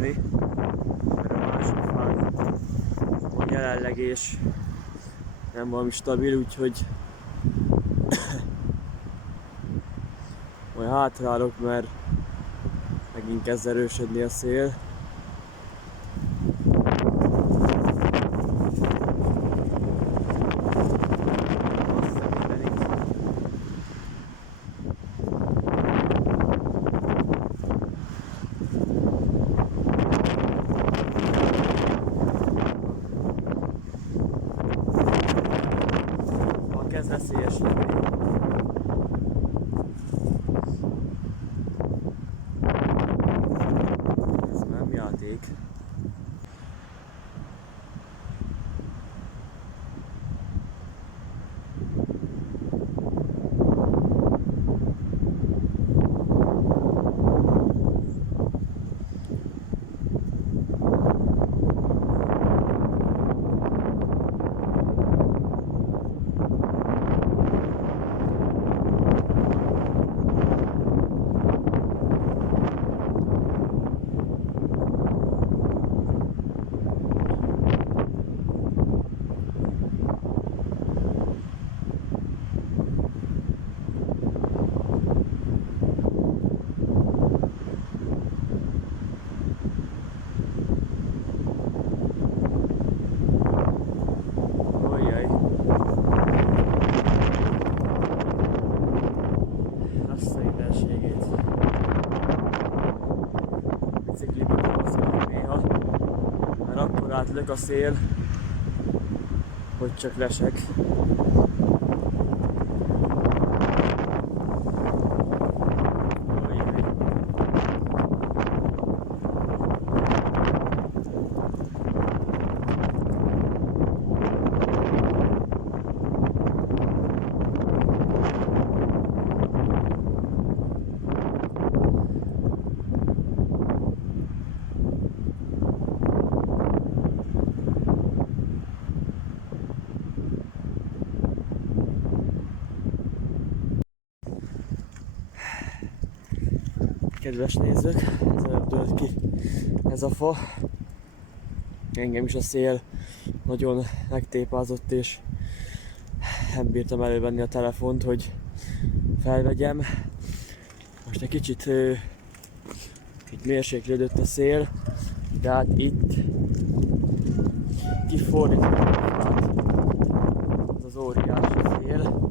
elkerülni, mert a másik fán van jelenleg és nem valami stabil, úgyhogy majd hátrálok, mert megint kezd erősödni a szél. Kezd veszélyesíteni. Ez nem játék. Akkor átlök a szél, hogy csak lesek. Kedves nézők, az előbb dőlt ki ez a fa. Engem is a szél nagyon megtépázott, és nem bírtam elővenni a telefont, hogy felvegyem. Most egy kicsit itt mérséklődött a szél, de hát itt kifordított az óriási szél.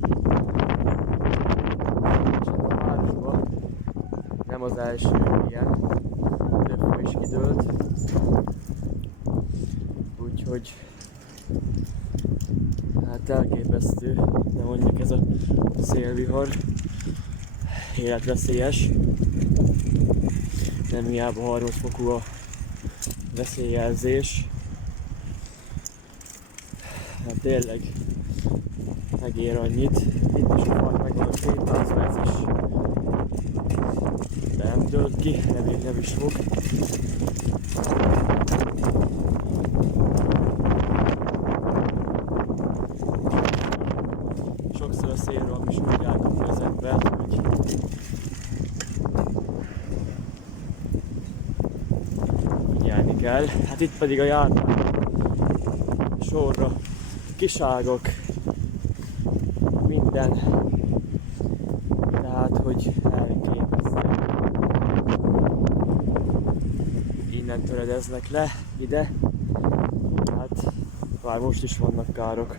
Nem az első ilyen, de is kidőlt. Úgyhogy hát elképesztő, de mondjuk ez a szélvihar életveszélyes. Nem hiába 30 fokú a veszélyjelzés. Hát tényleg megér annyit. Itt is a fal meg van tépázva, ez is. De nem dőlt ki, nem is fog. Sokszor a szélről is úgy álltunk az ember, hogy figyelni kell. Hát itt pedig a járvány sorra, kiságok, minden. Tehát, hogy elképesztő. Innen töredeznek le ide. Hát már most is vannak károk.